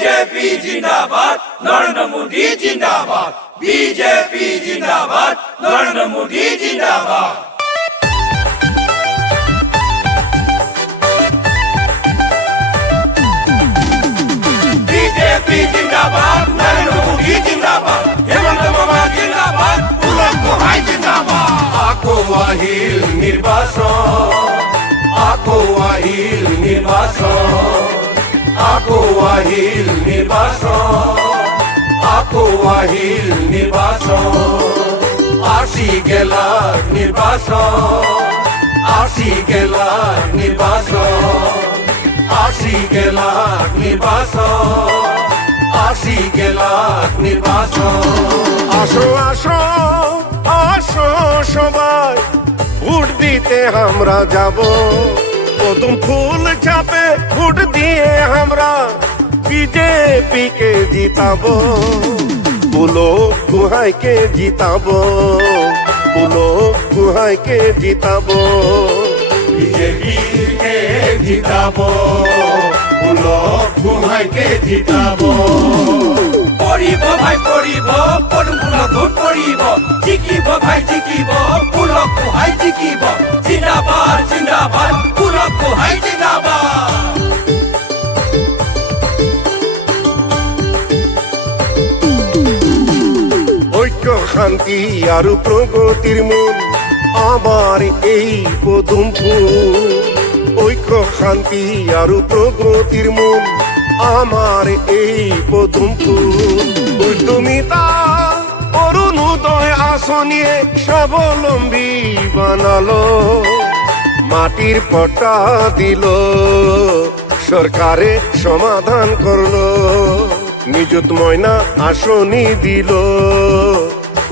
BJP जिंदाबाद नरेंद्र मोदी जिंदाबाद BJP जिंदाबाद नरेंद्र मोदी जिंदाबाद बीजेपी जिंदाबाद नरेंद्र मोदी जिंदाबाद हेमंत बाबा जिंदाबाद पुलक गोहाई जिंदाबाद आको আহিল নির্বাচন आको আহিল নির্বাচন आको আহিল নির্বাচন आको আহিল নির্বাচন আসি গেলা নির্বাচন আসি গেলা নির্বাচন আসি গেলা নির্বাচন আসি গেলা নির্বাচন আসো আসো আসো সবাই ভোট দিতে আমরা যাব প্রথম ফুল চাপে ভোট দিয়ে আমরা বিজেপি কে জিতাবো বলো গুহাই কে জিতাবো বলো গুহাই কে জিতাবো বিজেপি কে জিতাবো বলো গুহাই কে জিতাবো পড়িব ভাই পড়িব পদুম ফুলত ভোট পড়িব জিকিব ভাই জিকিব পুলক গোহাই জিকিব জিন্দাবাদ জিন্দাবাদ পুলক গোহাই জিন্দাবাদ ঐক্য শান্তি আৰু প্ৰগতিৰ মূল আমাৰ এই পদুম ফুল ঐক্য শান্তি আৰু প্ৰগতিৰ মূল আমার এই পদুম ফুল উদ্যমিতা অরুণোদয় আসনিয়ে স্বাবলম্বী বানালো মাটির পট্টা দিল সরকারে সমাধান করলো নিযুত ময়না আসনি দিল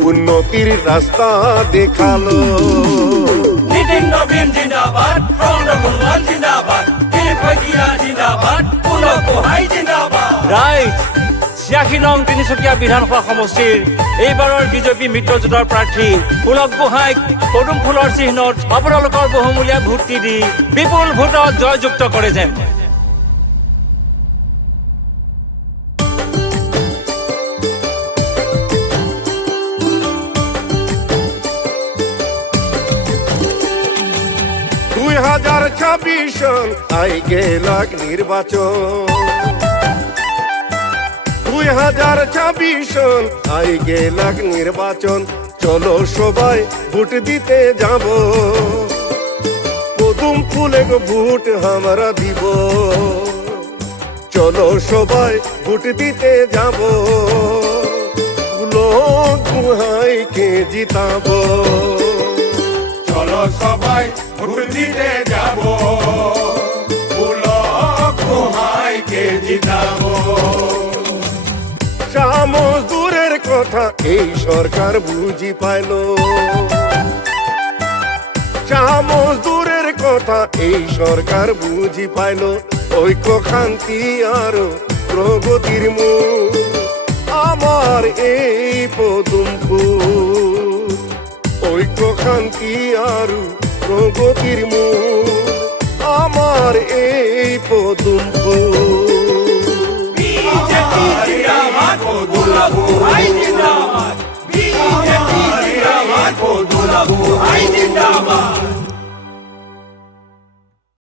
উন্নতির রাস্তা দেখালো নিতিন নবীন জিন্দাবাদ প্রণব জিন্দাবাদ দিলীপ ভাইয়া জিন্দাবাদ পুলক গোহাই জিন্দাবাদ ৰাইট ৮৬ নং তিনিচুকীয়া বিধানসভা সমষ্টিৰ এইবাৰৰ বিজেপি মিত্ৰজোঁটৰ প্ৰাৰ্থী পুলক গোহাঁইক পদুম ফুলৰ চিহ্নত আপোনালোকৰ বহুমূলীয়া ভোট দি বিপুল ভোটত জয়যুক্ত কৰে যেন। সন আই গেলাক নির্বাচন 2026 সন আই গেলাক নির্বাচন চলো সবাই ভোট দিতে যাব পদুম ফুলে গো ভোট আমরা দিব চলো সবাই ভোট দিতে যাব পুলক গোহাইকে জিতাবো চলো সবাই ভোট দিতে যাব পুলক গোহাইকে জিতাবো মজদুরের কথা এই সরকার বুঝি পাইল মজদুরের কথা এই সরকার বুঝি পাইল ঐক্য শান্তি আর প্রগতির মূল আমার এই পদুম ফুল ঐক্য শান্তি আর প্রগতির মূল আমার এই পদুম ফুল बीजेपी जिंदाबाद पुलक गोहाई जिंदाबाद बीजेपी जिंदाबाद पुलक गोहाई जिंदाबाद